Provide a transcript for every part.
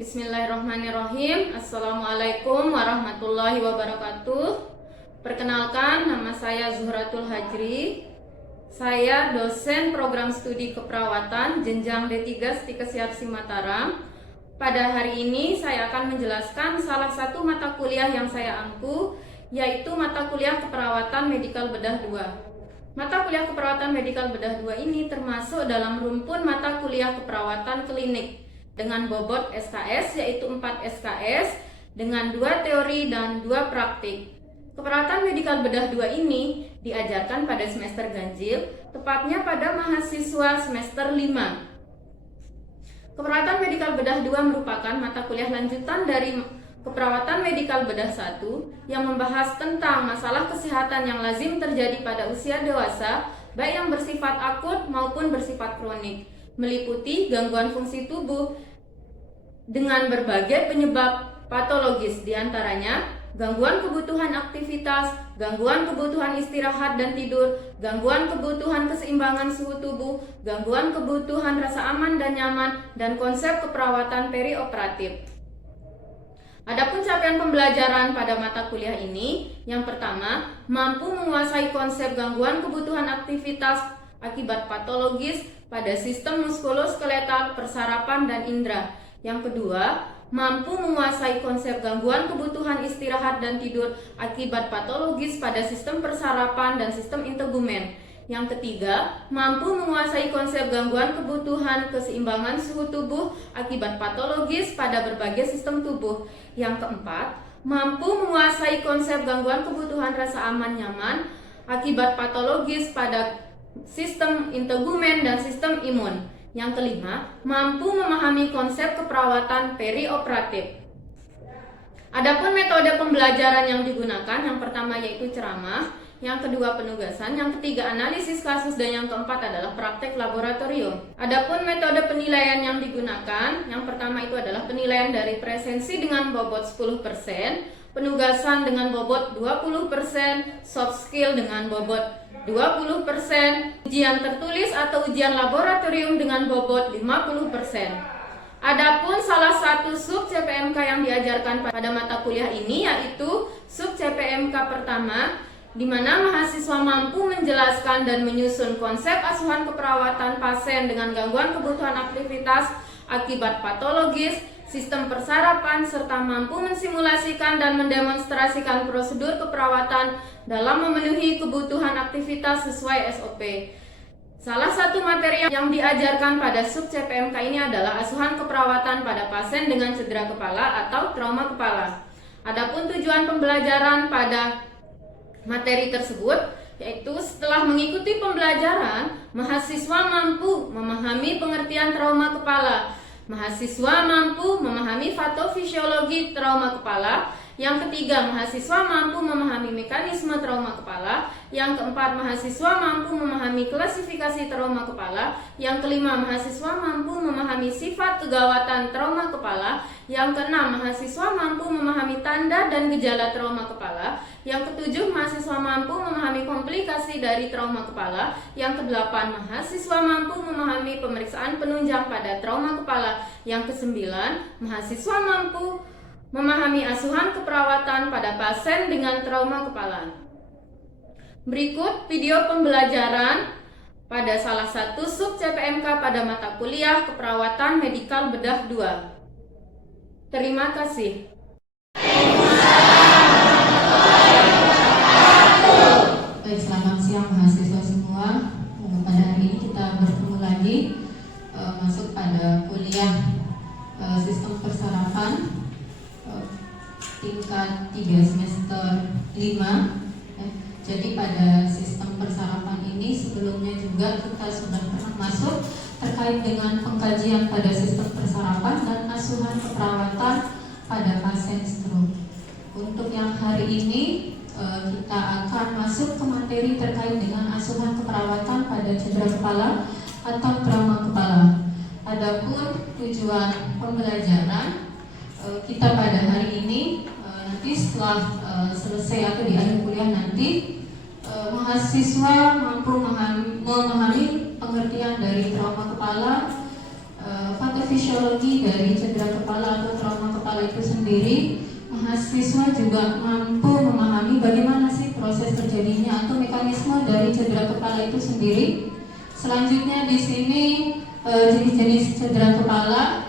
Bismillahirrahmanirrahim. Assalamualaikum warahmatullahi wabarakatuh. Perkenalkan, nama saya Zuhratul Hajri. Saya dosen program studi keperawatan jenjang D3 Stikes Yarsi Mataram. Pada hari ini saya akan menjelaskan salah satu mata kuliah yang saya angku, yaitu mata kuliah keperawatan medikal bedah 2. Mata kuliah keperawatan medikal bedah 2 ini termasuk dalam rumpun mata kuliah keperawatan klinik dengan bobot SKS, yaitu 4 SKS dengan 2 teori dan 2 praktik. Keperawatan medikal bedah 2 ini diajarkan pada semester ganjil, tepatnya pada mahasiswa semester 5. Keperawatan medikal bedah 2 merupakan mata kuliah lanjutan dari keperawatan medikal bedah 1 yang membahas tentang masalah kesehatan yang lazim terjadi pada usia dewasa, baik yang bersifat akut maupun bersifat kronik, meliputi gangguan fungsi tubuh dengan berbagai penyebab patologis, diantaranya gangguan kebutuhan aktivitas, gangguan kebutuhan istirahat dan tidur, gangguan kebutuhan keseimbangan suhu tubuh, gangguan kebutuhan rasa aman dan nyaman, dan konsep keperawatan perioperatif. Adapun capaian pembelajaran pada mata kuliah ini, yang pertama, mampu menguasai konsep gangguan kebutuhan aktivitas akibat patologis pada sistem muskuloskeletal, persarapan, dan indera. Yang kedua, mampu menguasai konsep gangguan kebutuhan istirahat dan tidur akibat patologis pada sistem persarapan dan sistem integumen. Yang ketiga, mampu menguasai konsep gangguan kebutuhan keseimbangan suhu tubuh akibat patologis pada berbagai sistem tubuh. Yang keempat, mampu menguasai konsep gangguan kebutuhan rasa aman nyaman akibat patologis pada sistem integumen dan sistem imun. Yang kelima, mampu memahami konsep keperawatan perioperatif. Adapun metode pembelajaran yang digunakan, yang pertama yaitu ceramah, yang kedua penugasan, yang ketiga analisis kasus, dan yang keempat adalah praktek laboratorium. Adapun metode penilaian yang digunakan, yang pertama itu adalah penilaian dari presensi dengan bobot 10%, penugasan dengan bobot 20%, soft skill dengan bobot 20%, ujian tertulis atau ujian laboratorium dengan bobot 50%. Adapun salah satu sub CPMK yang diajarkan pada mata kuliah ini yaitu sub CPMK pertama, di mana mahasiswa mampu menjelaskan dan menyusun konsep asuhan keperawatan pasien dengan gangguan kebutuhan aktivitas akibat patologis, sistem persarapan, serta mampu mensimulasikan dan mendemonstrasikan prosedur keperawatan dalam memenuhi kebutuhan aktivitas sesuai SOP. Salah satu materi yang diajarkan pada sub CPMK ini adalah asuhan keperawatan pada pasien dengan cedera kepala atau trauma kepala. Adapun tujuan pembelajaran pada materi tersebut yaitu setelah mengikuti pembelajaran, mahasiswa mampu memahami pengertian trauma kepala. Mahasiswa mampu memahami patofisiologi trauma kepala. Yang ketiga, mahasiswa mampu memahami mekanisme trauma kepala. Yang keempat, mahasiswa mampu memahami klasifikasi trauma kepala. Yang kelima, mahasiswa mampu memahami sifat kegawatan trauma kepala. Yang keenam, mahasiswa mampu memahami tanda dan gejala trauma kepala. Yang ketujuh, mahasiswa mampu memahami komplikasi dari trauma kepala. Yang kedelapan, mahasiswa mampu memahami pemeriksaan penunjang pada trauma kepala. Yang kesembilan, mahasiswa mampu memahami asuhan keperawatan pada pasien dengan trauma kepala. Berikut video pembelajaran pada salah satu sub CPMK pada mata kuliah keperawatan medikal bedah 2. Terima kasih. Baik, selamat siang mahasiswa semua. Pada hari ini kita bertemu lagi masuk pada kuliah sistem persarapan tingkat 3 semester 5. Jadi pada sistem persarapan ini sebelumnya juga kita sudah pernah masuk terkait dengan pengkajian pada sistem persarapan dan asuhan keperawatan pada pasien stroke. Untuk yang hari ini kita akan masuk ke materi terkait dengan asuhan keperawatan pada cedera kepala atau trauma kepala. Adapun tujuan pembelajaran kita pada hari ini, nanti setelah selesai atau di akhir kuliah nanti, mahasiswa mampu memahami pengertian dari trauma kepala, patofisiologi dari cedera kepala atau trauma kepala itu sendiri, mahasiswa juga mampu memahami bagaimana sih proses terjadinya atau mekanisme dari cedera kepala itu sendiri. Selanjutnya di sini jenis-jenis cedera kepala,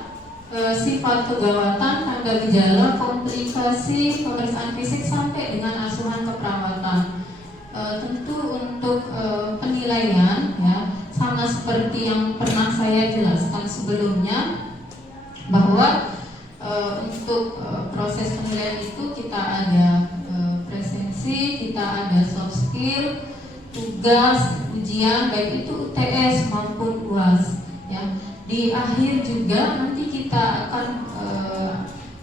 sifat kegawatan, tanda gejala, komplikasi, pemeriksaan fisik sampai dengan asuhan keperawatan. Tentu untuk penilaian ya sama seperti yang pernah saya jelaskan sebelumnya bahwa untuk proses penilaian itu kita ada presensi, kita ada soft skill, tugas, ujian baik itu UTS maupun UAS ya. Di akhir juga nanti kita akan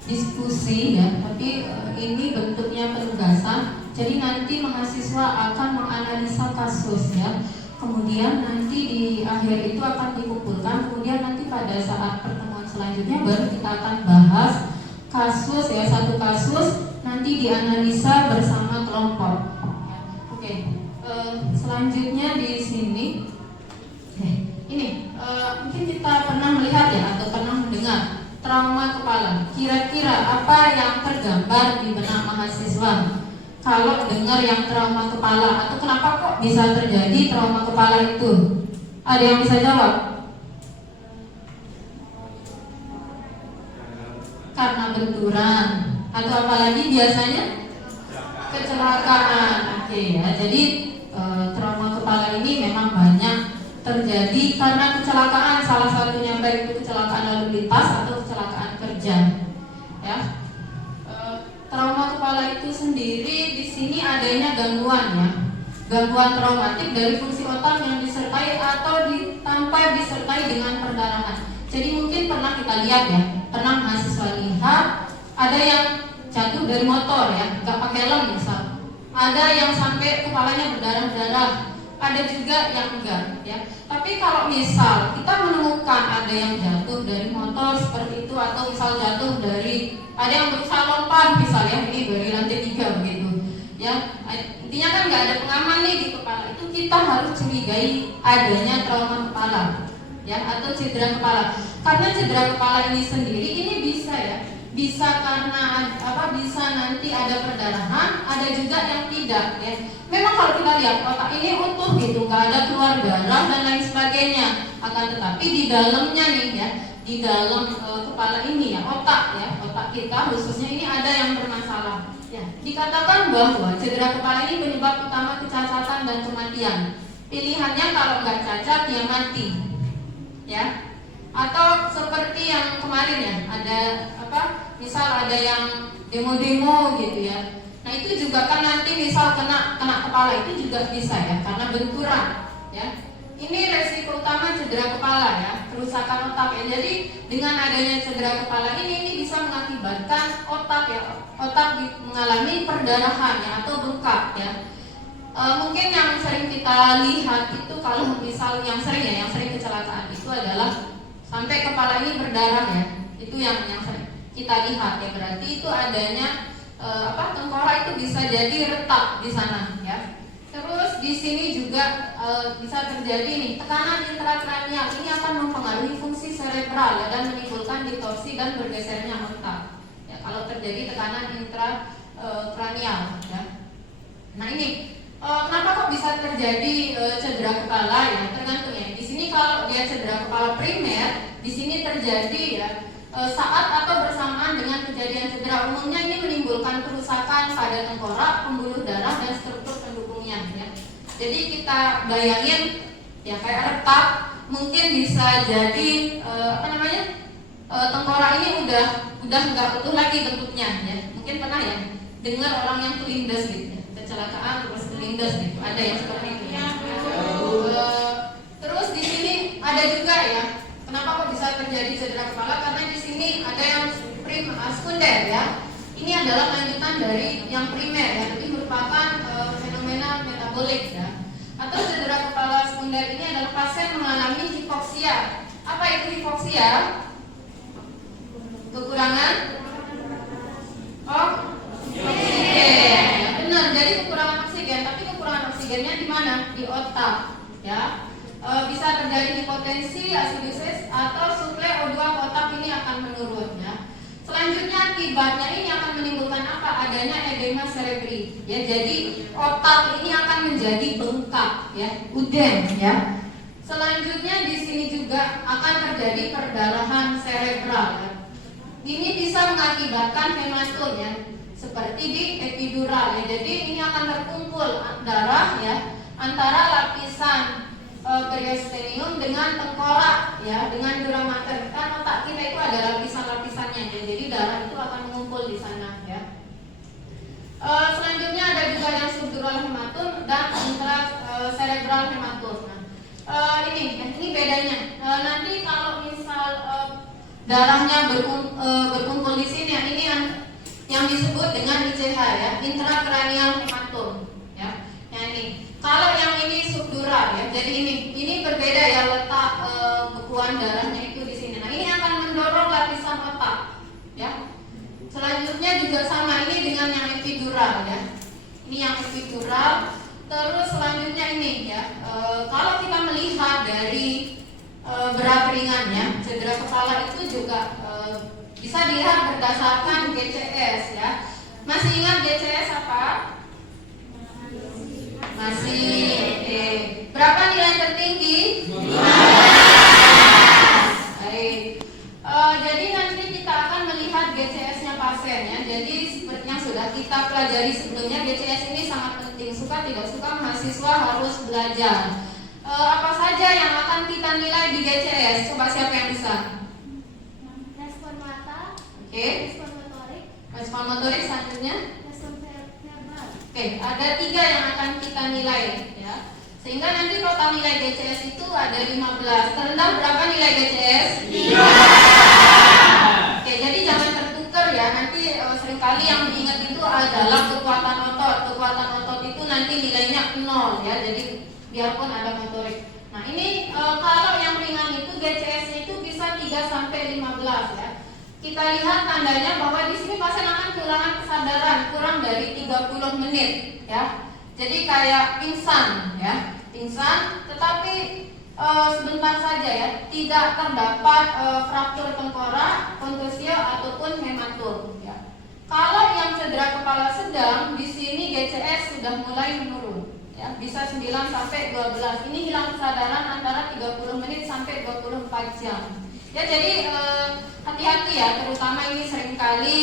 diskusi ya, tapi ini bentuknya penugasan. Jadi nanti mahasiswa akan menganalisa kasus ya. Kemudian nanti di akhir itu akan dikumpulkan. Kemudian nanti pada saat pertemuan selanjutnya baru kita akan bahas kasus ya, satu kasus nanti dianalisa bersama kelompok. Ya. Oke. Selanjutnya di sini, ini mungkin kita pernah melihat ya atau pernah mendengar trauma kepala. Kira-kira apa yang tergambar di benak mahasiswa kalau dengar yang trauma kepala, atau kenapa kok bisa terjadi trauma kepala itu? Ada yang bisa jawab? Karena benturan atau apalagi biasanya kecelakaan. Oke ya, jadi trauma kepala ini memang banyak terjadi karena kecelakaan, salah satunya baik itu kecelakaan lalu lintas atau kecelakaan kerja ya. Trauma kepala itu sendiri di sini adanya gangguan ya, gangguan traumatik dari fungsi otak yang disertai atau tanpa disertai dengan perdarahan. Jadi mungkin pernah kita lihat ya, pernah mahasiswa lihat ada yang jatuh dari motor ya, nggak pakai helm misal, ada yang sampai kepalanya berdarah-darah, ada juga yang enggak ya. Tapi kalau misal kita menemukan ada yang jatuh dari motor seperti itu, atau misal jatuh dari, ada yang berusaha lompat misalnya ini dari lantai 3 begitu ya, intinya kan nggak ada pengaman nih di kepala, itu kita harus curigai adanya trauma kepala ya, atau cedera kepala. Karena cedera kepala ini sendiri ini bisa ya, bisa karena bisa nanti ada perdarahan, ada juga yang tidak ya. Memang kalau kita lihat otak ini utuh gitu, nggak ada keluar darah dan lain sebagainya. Akan tetapi di dalamnya nih ya, di dalam kepala ini ya, otak kita khususnya ini ada yang bermasalah. Ya, dikatakan bahwa cedera kepala ini penyebab utama kecacatan dan kematian. Pilihannya kalau nggak cacat ya mati, ya. Atau seperti yang kemarin ya, ada misal ada yang demo-demo gitu ya. Nah itu juga kan nanti misal kena kepala itu juga bisa ya, karena benturan ya. Ini resiko utama cedera kepala ya, kerusakan otak ya. Jadi dengan adanya cedera kepala ini bisa mengakibatkan otak mengalami perdarahan ya, atau bengkak ya. Mungkin yang sering kita lihat itu kalau misal yang sering kecelakaan itu adalah sampai kepala ini berdarah ya. Itu yang sering kita lihat ya, berarti itu adanya tengkorak itu bisa jadi retak di sana ya. Terus di sini juga bisa terjadi nih tekanan intrakranial, ini akan mempengaruhi fungsi serebral ya, dan menimbulkan distorsi dan bergesernya otak. Ya, kalau terjadi tekanan intrakranial ya. Nah ini kenapa kok bisa terjadi cedera kepala ya? Tergantung ya. Di sini kalau dia cedera kepala primer, di sini terjadi ya saat atau bersamaan dengan kejadian cedera. Umumnya ini menimbulkan kerusakan pada tengkorak, pembuluh darah dan struktur pendukungnya ya. Jadi kita bayangin ya kayak retak, mungkin bisa jadi tengkorak ini udah nggak utuh lagi bentuknya ya. Mungkin pernah ya dengar orang yang kelindes gitu ya, kecelakaan terus kelindes gitu, ada yang seperti itu. Terus di sini ada juga ya, kenapa kok bisa terjadi cedera kepala? Karena di sini ada yang sekunder ya. Ini adalah lanjutan dari yang primer ya, jadi merupakan fenomena metabolik ya. Atau cedera kepala sekunder ini adalah pasien mengalami hipoksia. Apa itu hipoksia? Kekurangan oksigen. Ya, benar. Jadi kekurangan oksigen, tapi kekurangan oksigennya di mana? Di otak ya. Bisa terjadi hipotensi, asidosis atau suplai O2 ke otak akibatnya ini akan menimbulkan apa? Adanya edema cerebri. Ya, jadi otak ini akan menjadi bengkak, ya, udem, ya. Selanjutnya di sini juga akan terjadi perdarahan cerebral. Ya. Ini bisa mengakibatkan hematom, ya, seperti di epidural. Ya. Jadi ini akan terkumpul darah, ya, antara lapisan periostenium dengan tengkorak, ya, dengan dura mater. Kan otak kita itu ada lapisan-lapisannya, ya. Jadi darah itu akan mengumpul di sana, ya. Selanjutnya ada juga yang subdural hematom dan intracerebral hematom. Nah, ini bedanya. Nanti kalau misal darahnya berkumpul di sini, ya, ini yang disebut dengan ICH, ya, intracranial hematom, ya. Yang ini. Kalau yang ini subdural, ya, jadi ini berbeda, ya, letak bekuan darahnya itu di sini. Nah, ini akan mendorong lapisan otak, ya. Selanjutnya juga sama ini dengan yang epidural, ya. Ini yang epidural. Terus selanjutnya ini, ya, kalau kita melihat dari berat ringannya, cedera kepala itu juga bisa dilihat berdasarkan GCS, ya. Masih ingat GCS apa? Masih. Oke. Berapa nilai tertinggi? 15. Baik. Jadi nanti kita akan melihat GCS-nya pasien, ya. Jadi seperti yang sudah kita pelajari sebelumnya, GCS ini sangat penting. Suka tidak suka mahasiswa harus belajar. Apa saja yang akan kita nilai di GCS? Coba siapa yang bisa? Respon mata, Oke. respon motorik, Respon motorik selanjutnya. respon verbal. Oke, ada 3 yang akan kita nilai, ya. Sehingga nanti total nilai GCS itu ada 15. Terendah berapa nilai GCS? 5. Oke, jadi jangan tertukar, ya. Nanti seringkali yang diingat itu adalah kekuatan otot. Kekuatan otot itu nanti nilainya 0, ya. Jadi biarpun ada motorik. Nah, ini kalau yang ringan itu GCS-nya itu bisa 3 sampai 15, ya. Kita lihat tandanya bahwa di sini pasien akan kehilangan kesadaran kurang dari 30 menit, ya. Jadi kayak pingsan, ya. Pingsan, tetapi sebentar saja, ya. Tidak terdapat fraktur tengkorak, kontusio ataupun hematom, ya. Kalau yang cedera kepala sedang, di sini GCS sudah mulai menurun, ya. Bisa 9 sampai 12. Ini hilang kesadaran antara 30 menit sampai 24 jam. Ya, jadi hati-hati, ya, terutama ini seringkali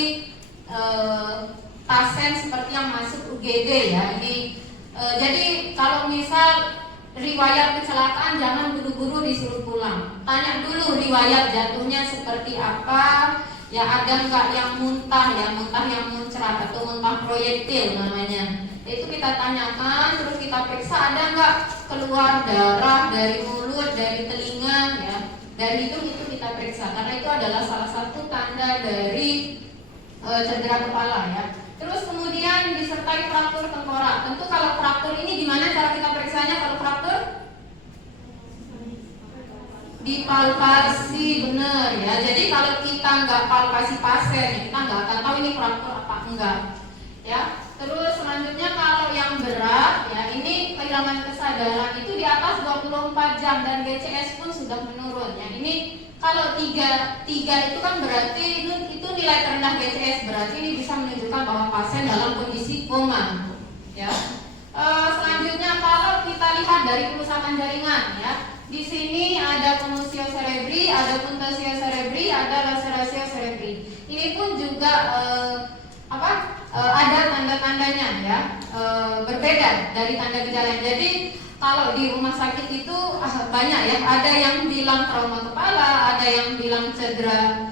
pasien seperti yang masuk UGD, ya. Ini jadi kalau misal riwayat kecelakaan jangan buru-buru disuruh pulang. Tanya dulu riwayat jatuhnya seperti apa, ya, ada nggak yang muntah, ya, muntah yang muncrat atau muntah proyektil namanya. Itu kita tanyakan, terus kita periksa ada nggak keluar darah dari mulut, dari telinga, ya. Dari hidung itu kita periksa karena itu adalah salah satu tanda dari cedera kepala, ya. Terus kemudian disertai fraktur tengkorak. Tentu kalau fraktur ini gimana cara kita periksanya kalau fraktur? Dipalpasi, benar, ya. Jadi kalau kita nggak palpasi pasien, kita nggak akan tahu ini fraktur apa enggak, ya. Terus selanjutnya kalau yang berat, ya, ini kehilangan kesadaran itu di atas 24 jam dan GCS pun sudah menurun, ya. Ini kalau 3 itu kan berarti itu nilai terendah GCS, berarti ini bisa menunjukkan bahwa pasien dalam kondisi koma, ya. Selanjutnya kalau kita lihat dari kerusakan jaringan, ya. Di sini ada commotion cerebri, ada puntasio cerebri, ada laceratio cerebri. Ini pun juga ada tanda-tandanya, ya, berbeda dari tanda gejala. Jadi kalau di rumah sakit itu banyak, ya, ada yang bilang trauma kepala, ada yang bilang cedera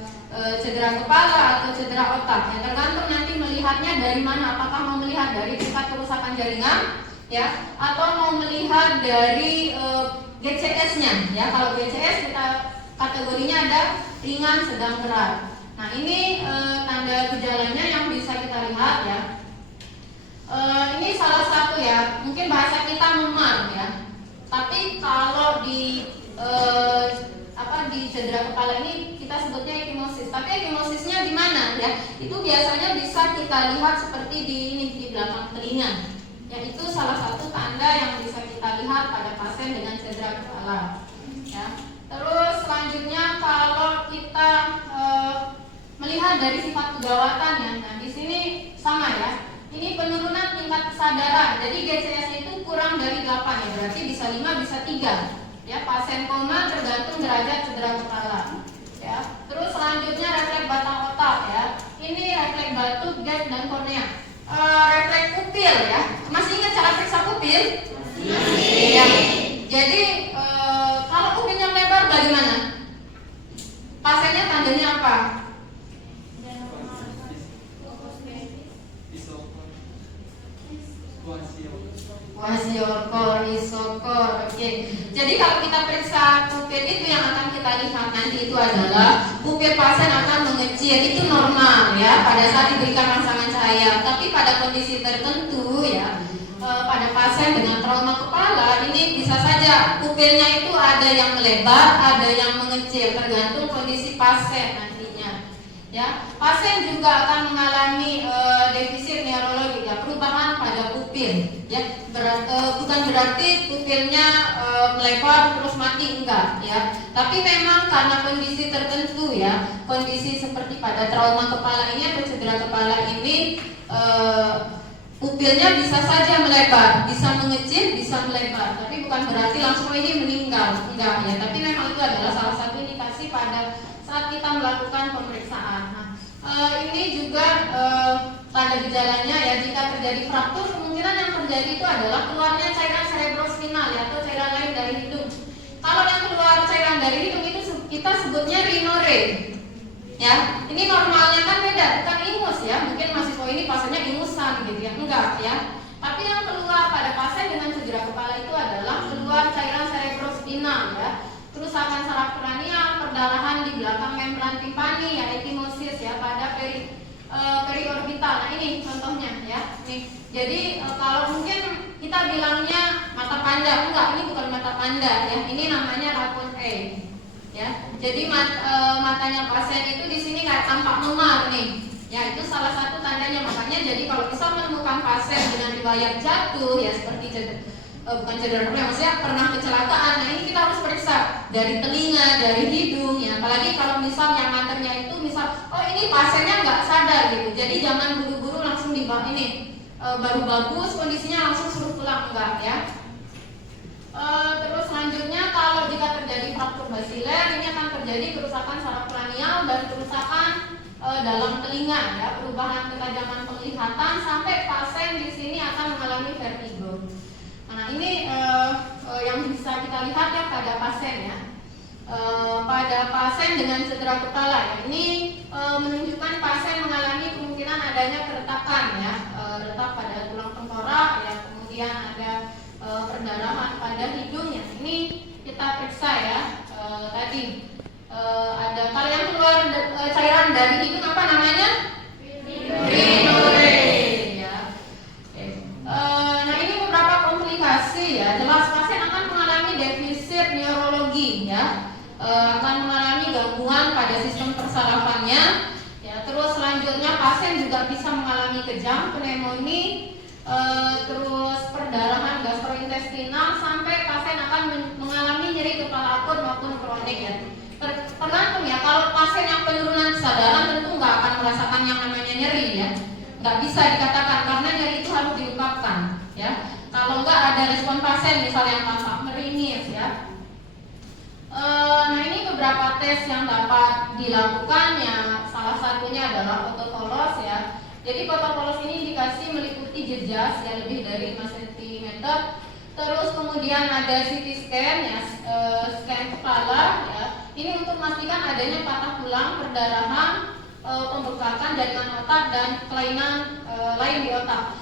kepala atau cedera otak, ya, tergantung nanti melihatnya dari mana. Apakah mau melihat dari tingkat kerusakan jaringan, ya, atau mau melihat dari GCS-nya, ya. Kalau GCS kita kategorinya ada ringan, sedang, berat. Nah, ini tanda gejalanya yang bisa kita lihat, ya. Ini salah satu, ya, mungkin bahasa kita memar, ya. Tapi kalau di cedera kepala ini kita sebutnya ekimosis. Tapi ekimosisnya di mana, ya? Itu biasanya bisa kita lihat seperti di belakang telinga. Ya, itu salah satu tanda yang bisa kita lihat pada pasien dengan cedera kepala, ya. Terus selanjutnya kalau kita melihat dilihat dari sifat kegawatannya. Nah, di sini sama ya. Ini penurunan tingkat kesadaran. Jadi GCS-nya itu kurang dari 8 ya. Berarti bisa 5, bisa 3. Ya, pasien koma tergantung derajat cedera kepala. Ya. Terus selanjutnya refleks batang otak ya. Ini refleks batu, gap dan kornea. Refleks pupil ya. Masih ingat cara periksa pupil? Masih. Ya. Jadi kalau pupilnya melebar bagaimana? Pasiennya tandanya apa? Kwasiokor, isokor. Oke. Jadi kalau kita periksa pupil itu yang akan kita lihat nanti itu adalah pupil pasien akan mengecil, itu normal ya pada saat diberikan rangsangan cahaya. Tapi pada kondisi tertentu ya, pada pasien dengan trauma kepala ini bisa saja pupilnya itu ada yang melebar, ada yang mengecil, tergantung kondisi pasien nantinya. Ya, pasien juga akan mengalami defisit neurologi ya, perubahan pada pupil. Ya, bukan berarti pupilnya melebar terus mati, enggak ya. Tapi memang karena kondisi tertentu ya, kondisi seperti pada trauma kepala ini atau cedera kepala ini, pupilnya bisa saja melebar, bisa mengecil, bisa melebar. Tapi bukan berarti langsung ini meninggal, enggak ya. Tapi memang itu adalah salah satu indikasi pada saat kita melakukan pemeriksaan. Nah, ini juga tanda gejalanya ya, jika terjadi fraktur, kemungkinan yang terjadi itu adalah keluarnya cairan cerebrospinal ya, atau cairan lain dari hidung. Kalau yang keluar cairan dari hidung itu kita sebutnya rhinore. Ya, ini normalnya kan beda, bukan ingus ya. Mungkin mahasiswa ini pasiennya ingusan gitu ya, enggak ya. Tapi yang keluar pada pasien dengan cedera kepala itu adalah keluar cairan cerebrospinal ya. Kerusakan saraf kranial, perdarahan di belakang membran timpani ya, ekimosis ya pada periorbital. Nah, ini contohnya ya. Nih. Jadi kalau mungkin kita bilangnya mata panda, enggak, ini bukan mata panda ya. Ini namanya rakun E. Ya. Jadi matanya pasien itu di sini kayak tampak memar nih. Ya, itu salah satu tandanya. Makanya jadi kalau bisa menemukan pasien dengan riwayat jatuh ya, seperti bukan cedera kepala, maksudnya pernah kecelakaan. Nah, ini kita harus periksa dari telinga, dari hidung ya. Apalagi kalau misal yang nganternya itu misal, oh ini pasiennya nggak sadar gitu. Jadi jangan buru-buru langsung dibawa ini. Baru bagus kondisinya langsung suruh pulang, enggak ya. Terus selanjutnya kalau jika terjadi fraktur basiler, ini akan terjadi kerusakan saraf kranial dan kerusakan dalam telinga ya, perubahan ketajaman penglihatan sampai pasien di sini akan mengalami vertigo. Nah, ini yang bisa kita lihat ya pada pasien ya. Pada pasien dengan cedera kepala ya, ini menunjukkan pasien mengalami kemungkinan adanya keretakan ya, retak pada tulang tengkorak ya, kemudian ada perdarahan pada hidungnya. Ini kita periksa ya. Tadi ada kalau yang keluar cairan dari hidung apa namanya? Rhinore ya. Nah, ini beberapa komplikasi ya. Jelas pasien akan mengalami defisit neurologi ya, akan mengalami gangguan pada sistem persarafannya ya. Terus selanjutnya pasien juga bisa mengalami kejang, pneumonia, terus perdarahan gastrointestinal, sampai pasien akan mengalami nyeri kepala akut maupun kronik ya. Tergantung ya, kalau pasien yang penurunan kesadaran tentu nggak akan merasakan yang namanya nyeri ya, nggak bisa dikatakan karena nyeri itu harus diungkapkan ya. Kalau nggak ada respon pasien misalnya yang tampak meringis ya. Nah, ini beberapa tes yang dapat dilakukan ya, salah satunya adalah otokolos ya. Jadi otokolos ini indikasi meliputi jejas ya lebih dari 5 cm. Terus kemudian ada CT scan ya, scan kepala ya. Ini untuk memastikan adanya patah tulang, perdarahan, pembekakan jaringan otak dan kelainan lain di otak.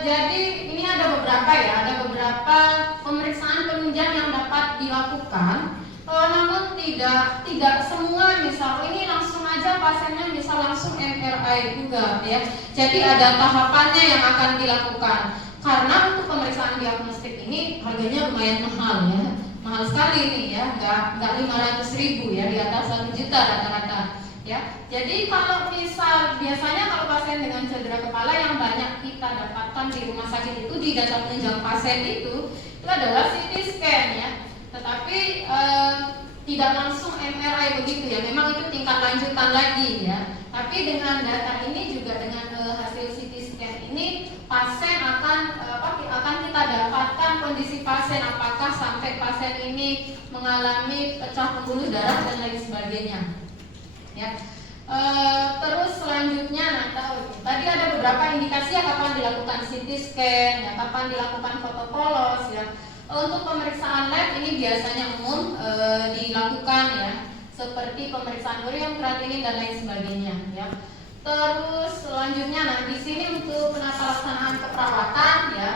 Jadi ini ada beberapa ya, ada beberapa pemeriksaan penunjang yang dapat dilakukan. Namun tidak semua misal ini langsung aja pasiennya misal langsung MRI juga ya. Jadi ada tahapannya yang akan dilakukan. Karena untuk pemeriksaan diagnostik ini harganya lumayan mahal ya. Mahal sekali nih ya, nggak 500.000 ya, di atas 1 juta rata-rata ya. Jadi kalau misal biasanya kalau pasien dengan cedera kepala yang banyak kita dapatkan di rumah sakit itu di data penunjang pasien itu adalah CT scan ya. Tetapi tidak langsung MRI begitu ya. Memang itu tingkat lanjutan lagi ya. Tapi dengan data ini juga dengan hasil CT scan ini pasien akan kita dapatkan kondisi pasien, apakah sampai pasien ini mengalami pecah pembuluh darah dan lain sebagainya. Ya. Terus selanjutnya, tadi ada beberapa indikasi ya kapan dilakukan CT scan, ya kapan dilakukan foto polos, ya. Untuk pemeriksaan lab ini biasanya umum dilakukan ya, seperti pemeriksaan urium, kreatinin dan lain sebagainya, ya. Terus selanjutnya, di sini untuk penata laksanaan keperawatan, ya,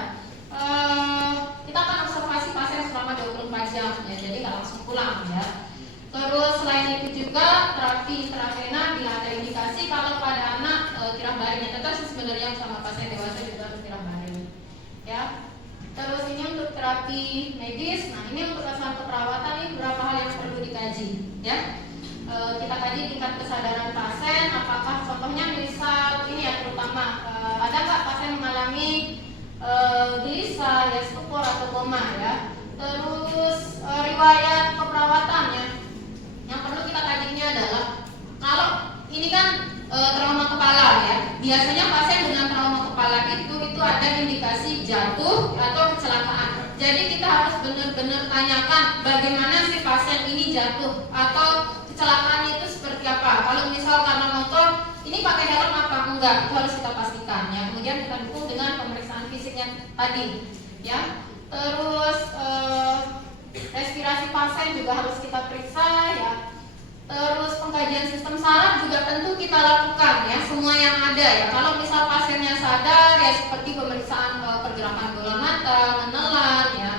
kita akan observasi pasien selama 24 jam, ya, jadi nggak langsung pulang, ya. Terus selain itu juga terapi intravena bila ada indikasi kalau pada anak tirah baring, ya tentu sebenarnya sama pasien dewasa juga harus tirah baring, ya. Terus ini untuk terapi medis. Nah, ini untuk kesalahan keperawatan ini beberapa hal yang perlu dikaji, ya. Kita kaji tingkat kesadaran pasien, apakah contohnya misal ini ya terutama ada nggak pasien mengalami gelisah, ya, stupor atau koma, ya. Terus riwayat keperawatannya yang perlu kita kaji ini adalah kalau ini kan trauma kepala, ya. Biasanya pasien dengan trauma kepala itu ada indikasi jatuh atau kecelakaan. Jadi kita harus benar-benar tanyakan bagaimana si pasien ini jatuh atau kecelakaan itu seperti apa. Kalau misal karena motor, ini pakai helm apa enggak, itu harus kita pastikan, ya. Kemudian kita dukung dengan pemeriksaan fisiknya tadi, ya. Terus respirasi pasien juga harus kita periksa, ya. Terus pengkajian sistem saraf juga tentu kita lakukan, ya, semua yang ada, ya. Kalau misal pasiennya sadar, ya, seperti pemeriksaan pergerakan bola mata, menelan, ya.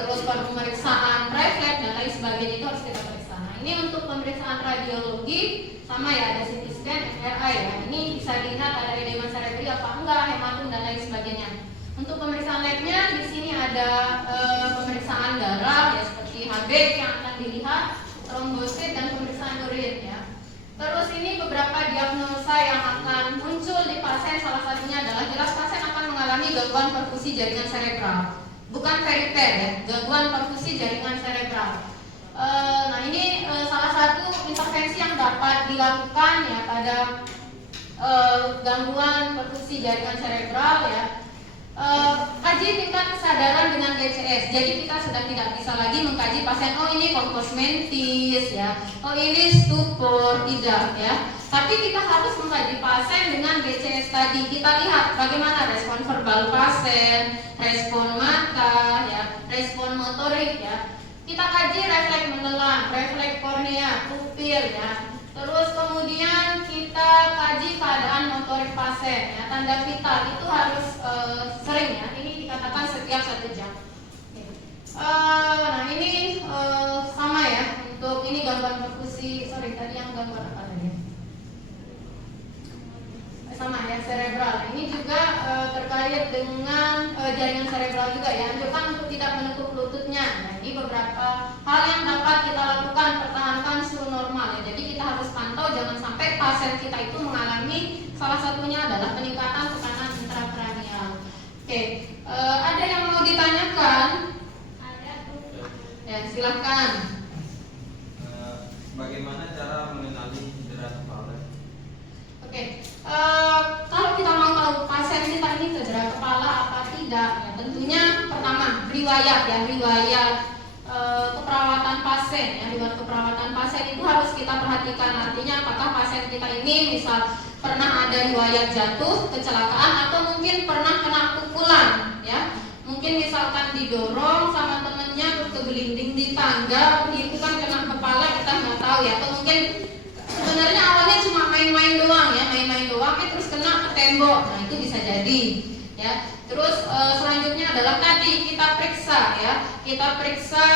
Terus pemeriksaan refleks dan lain sebagainya itu harus kita periksa. Nah, ini untuk pemeriksaan radiologi sama, ya, ada CT scan, MRI, ya. Ini bisa dilihat ada edema cerebri apa enggak, hematum dan lain sebagainya. Untuk pemeriksaan labnya di sini ada pemeriksaan darah, ya, seperti HB yang akan dilihat, trombosit dan pemeriksaan urin, ya. Terus ini beberapa diagnosa yang akan muncul di pasien, salah satunya adalah jelas pasien akan mengalami gangguan perfusi jaringan cerebral, bukan perifer, ya, gangguan perfusi jaringan cerebral. Nah, ini salah satu intervensi yang dapat dilakukan, ya, pada gangguan perfusi jaringan cerebral, ya. Kaji tingkat kesadaran dengan DCS. Jadi kita sudah tidak bisa lagi mengkaji pasien, oh ini kompos mentis, ya, oh ini stupor, tidak, ya. Tapi kita harus mengkaji pasien dengan DCS tadi. Kita lihat bagaimana respon verbal pasien, respon mata, ya, respon motorik, ya. Kita kaji refleks menelan, refleks kornea, pupil, ya. Terus kemudian kita kaji keadaan motorik pasien, ya, tanda vital itu harus sering, ya, ini dikatakan setiap 1 jam. Nah, ini sama, ya, untuk ini gangguan perfusi, tadi yang gangguan apa tadi? Sama, ya, cerebral. Ini juga terkait dengan jaringan cerebral juga, ya, anjurkan untuk tidak menekuk lututnya. Nah, ini beberapa hal yang dapat kita lakukan, pertahankan suhu normal, ya. Jadi kita harus pantau jangan sampai pasien kita itu mengalami, salah satunya adalah peningkatan tekanan intrakranial. Oke, ada yang mau ditanyakan? Ada tuh. Ya, silahkan. Bagaimana cara mengenali cedera kepala? Oke, kalau kita mau tahu pasien kita ini cedera kepala apa tidak, ya, tentunya pertama riwayat, ya, riwayat keperawatan pasien, ya, riwayat keperawatan pasien itu harus kita perhatikan. Artinya apakah pasien kita ini misal pernah ada riwayat jatuh, kecelakaan, atau mungkin pernah kena pukulan, ya. Mungkin misalkan didorong sama temennya terus kegelinding di tangga, itu kan kena kepala, kita nggak tahu, ya. Atau mungkin sebenarnya awalnya cuma main-main doang, ya, main-main doang, terus kena ke tembok. Nah, itu bisa jadi, ya. Terus selanjutnya adalah tadi kita periksa, ya, kita periksa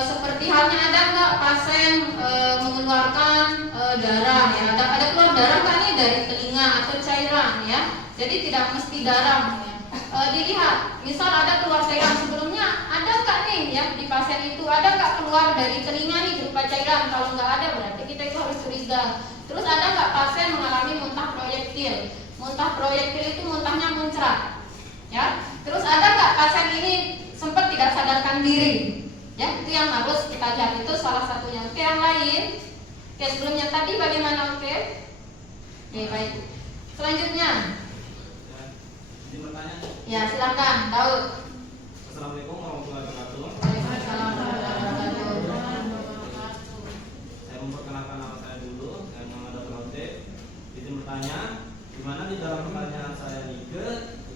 seperti halnya ada nggak pasien mengeluarkan darah, ya, ada keluar darah kan nih dari telinga atau cairan, ya. Jadi tidak mesti darah, ya. Dilihat, misal ada keluar cairan sebelumnya, ada nggak nih, ya, di pasien itu ada nggak keluar dari telinga nih berupa cairan. Kalau nggak ada berarti kita itu harus curiga. Terus ada nggak pasien mengalami muntah proyektil? Muntah proyektil itu muntahnya muncrat, ya. Terus ada nggak pasien ini sempat tidak sadarkan diri, ya, itu yang harus kita lihat, itu salah satunya. Oke, yang lain? Oke, sebelumnya tadi bagaimana? Oke. Oke, baik. Selanjutnya, Ya, izin bertanya. ya silakan, Daud. Assalamualaikum warahmatullahi wabarakatuh. Waalaikumsalam warahmatullahi wabarakatuh. Saya memperkenalkan nama saya dulu, saya Muhammad Abdul Latif. Izin bertanya, di mana di dalam pertanyaan saya Nike,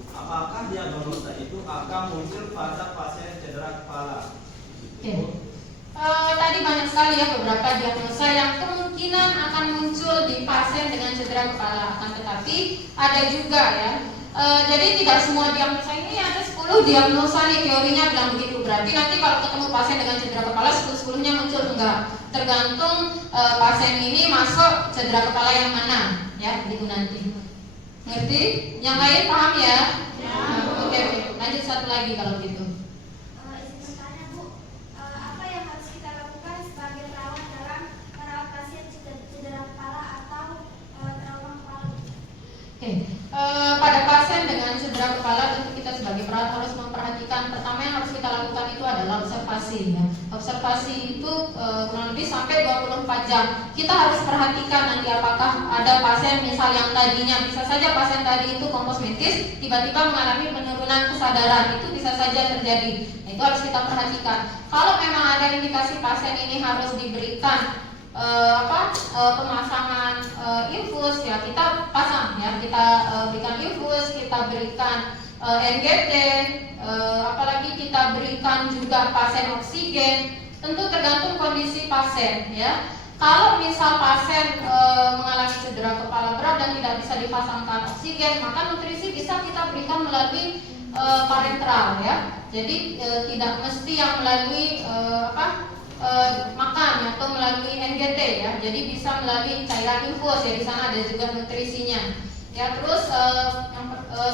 apakah diagnosa itu akan muncul pada pasien cedera kepala? Oke. Tadi banyak sekali ya beberapa diagnosa yang kemungkinan akan muncul di pasien dengan cedera kepala. Akan tetapi ada juga ya. Jadi tidak semua diagnosa ini ada 10 diagnosa nih teorinya bilang begitu. Berarti nanti kalau ketemu pasien dengan cedera kepala 10-10-nya muncul enggak. Tergantung pasien ini masuk cedera kepala yang mana ya begitu nanti. Ngerti? Yang lain paham ya? Ya. Oke. Lanjut satu lagi kalau gitu. Izin bertanya Bu, apa yang harus kita lakukan sebagai perawat dalam merawat pasien cedera kepala atau trauma kepala? Oke, pada pasien dengan cedera kepala tentu kita sebagai perawat harus memperhatikan. Pertama yang harus kita lakukan itu adalah observasi ya. Observasi itu kurang lebih sampai 24 jam. Kita harus perhatikan nanti apakah ada pasien misal yang tadinya bisa saja pasien tadi itu komposmentis tiba-tiba mengalami penurunan kesadaran, itu bisa saja terjadi. Nah, itu harus kita perhatikan. Kalau memang ada indikasi pasien ini harus diberikan pemasangan infus ya kita pasang ya, kita berikan infus, kita berikan NGT, apalagi kita berikan juga pasien oksigen. Tentu tergantung kondisi pasien ya. Kalau misal pasien mengalami cedera kepala berat dan tidak bisa dipasangkan oksigen, maka nutrisi bisa kita berikan melalui parenteral ya. Jadi tidak mesti yang melalui makan atau melalui NGT ya. Jadi bisa melalui cairan infus ya, di sana ada juga nutrisinya. Ya, terus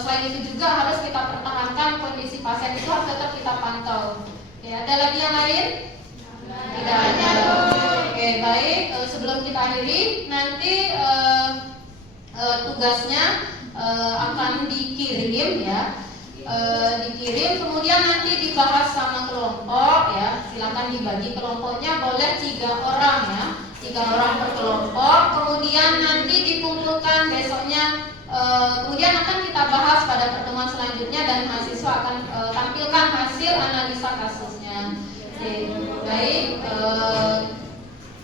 selain itu juga harus kita pertahankan kondisi pasien itu harus tetap kita pantau. Ya, ada lagi yang lain? Tidak ada. Oke, baik. Sebelum kita akhiri, nanti tugasnya akan dikirim ya. Dikirim kemudian nanti dibahas sama kelompok ya, silakan dibagi kelompoknya boleh 3 orang ya, 3 orang per kelompok, kemudian nanti dikumpulkan besoknya, kemudian akan kita bahas pada pertemuan selanjutnya dan mahasiswa akan tampilkan hasil analisa kasusnya. Oke, baik,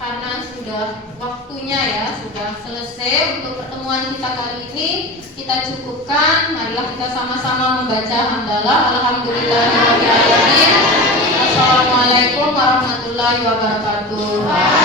karena sudah waktunya ya, sudah selesai untuk pertemuan kita kali ini, kita cukupkan. Marilah kita sama-sama membaca hamdalah. Alhamdulillahirobbilalamin. Assalamualaikum warahmatullahi wabarakatuh.